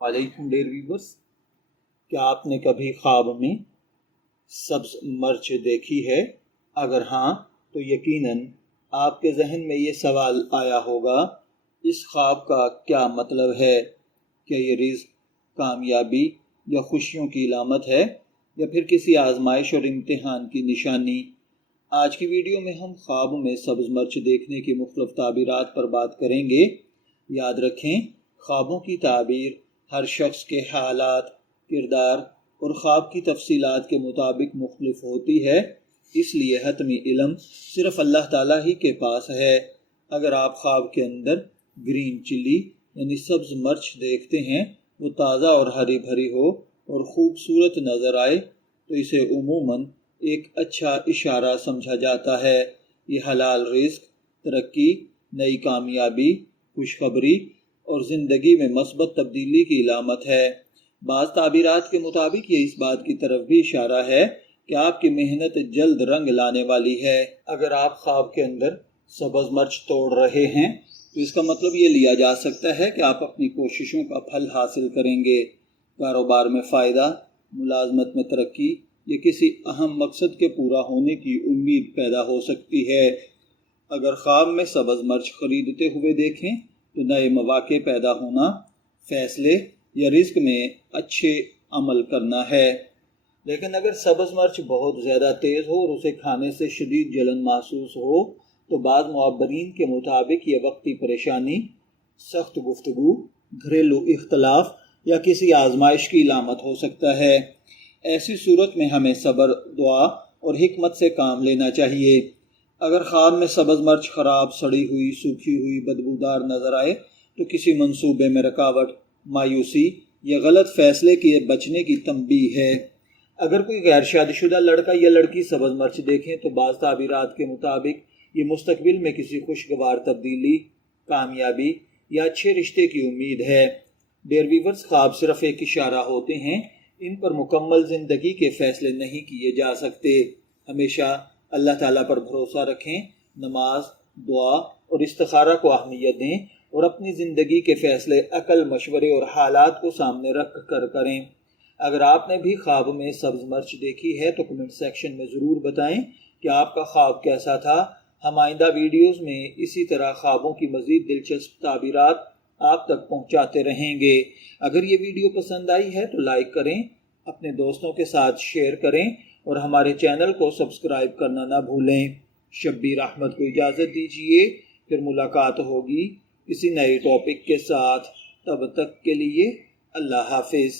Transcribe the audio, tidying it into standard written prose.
वालेकुम dear viewers, क्या आपने कभी ख्वाब में सब्ज मिर्च देखी है? अगर हाँ तो यकीनन आपके जहन में ये सवाल आया होगा, इस ख्वाब का क्या मतलब है? क्या ये रिज़्क, कामयाबी या खुशियों की अलामत है, या फिर किसी आजमाइश और इम्तिहान की निशानी? आज की वीडियो में हम ख्वाब में सब्ज मिर्च देखने की मुख्तलिफ ताबीरात पर बात करेंगे। याद रखें, ख्वाबों की ताबीर हर शख्स के हालात, किरदार और ख्वाब की तफसीलात के मुताबिक मुख्तलिफ होती है, इसलिए हतमी इल्म सिर्फ अल्लाह ताला ही के पास है। अगर आप ख्वाब के अंदर ग्रीन चिली यानी सब्ज मिर्च देखते हैं, वो ताज़ा और हरी भरी हो और ख़ूबसूरत नज़र आए, तो इसे उमूमन एक अच्छा इशारा समझा जाता है। ये हलाल रिज़्क, तरक्की, नई कामयाबी, खुशखबरी और ज़िंदगी में मस्बत तब्दीली की अलामत है। बाज़ ताबीरात के मुताबिक ये इस बात की तरफ भी इशारा है कि आपकी मेहनत जल्द रंग लाने वाली है। अगर आप ख्वाब के अंदर सब्ज़ मिर्च तोड़ रहे हैं तो इसका मतलब ये लिया जा सकता है कि आप अपनी कोशिशों का फल हासिल करेंगे। कारोबार में फ़ायदा, मुलाजमत में तरक्की या किसी अहम मकसद के पूरा होने की उम्मीद पैदा हो सकती है। अगर ख्वाब में सब्ज़ मिर्च खरीदते हुए देखें तो नए मौके पैदा होना, फ़ैसले या रिस्क में अच्छे अमल करना है। लेकिन अगर सब्ज़ मिर्च बहुत ज़्यादा तेज़ हो और उसे खाने से शदीद जलन महसूस हो तो बाज़ मुअब्बरीन के मुताबिक ये वक्ती परेशानी, सख्त गुफ्तगू, घरेलू इख्तलाफ या किसी आजमाइश की अलामत हो सकता है। ऐसी सूरत में हमें सब्र, दुआ और हिकमत से काम लेना चाहिए। अगर ख्वाब में सब्ज़ मिर्च ख़राब, सड़ी हुई, सूखी हुई, बदबूदार नज़र आए तो किसी मंसूबे में रुकावट, मायूसी या गलत फ़ैसले के बचने की तंबीह है। अगर कोई गैर शादीशुदा लड़का या लड़की सब्ज़ मिर्च देखें तो बाज़ ताबीरात के मुताबिक ये मुस्तकबिल में किसी खुशगवार तब्दीली, कामयाबी या अच्छे रिश्ते की उम्मीद है। डियर व्यूअर्स, ख्वाब सिर्फ एक इशारा होते हैं, इन पर मुकम्मल ज़िंदगी के फ़ैसले नहीं किए जा सकते। हमेशा अल्लाह ताला पर भरोसा रखें, नमाज, दुआ और इस्तिखारा को अहमियत दें और अपनी ज़िंदगी के फ़ैसले अकल, मशवरे और हालात को सामने रख कर करें। अगर आपने भी ख्वाब में सब्ज़ मिर्च देखी है तो कमेंट सेक्शन में ज़रूर बताएं कि आपका ख्वाब कैसा था। हम आइंदा वीडियोज़ में इसी तरह ख्वाबों की मज़ीद दिलचस्प ताबीरात आप तक पहुँचाते रहेंगे। अगर ये वीडियो पसंद आई है तो लाइक करें, अपने दोस्तों के साथ शेयर करें और हमारे चैनल को सब्सक्राइब करना ना भूलें। शब्बीर अहमद को इजाज़त दीजिए, फिर मुलाकात होगी किसी नए टॉपिक के साथ। तब तक के लिए अल्लाह हाफिज़।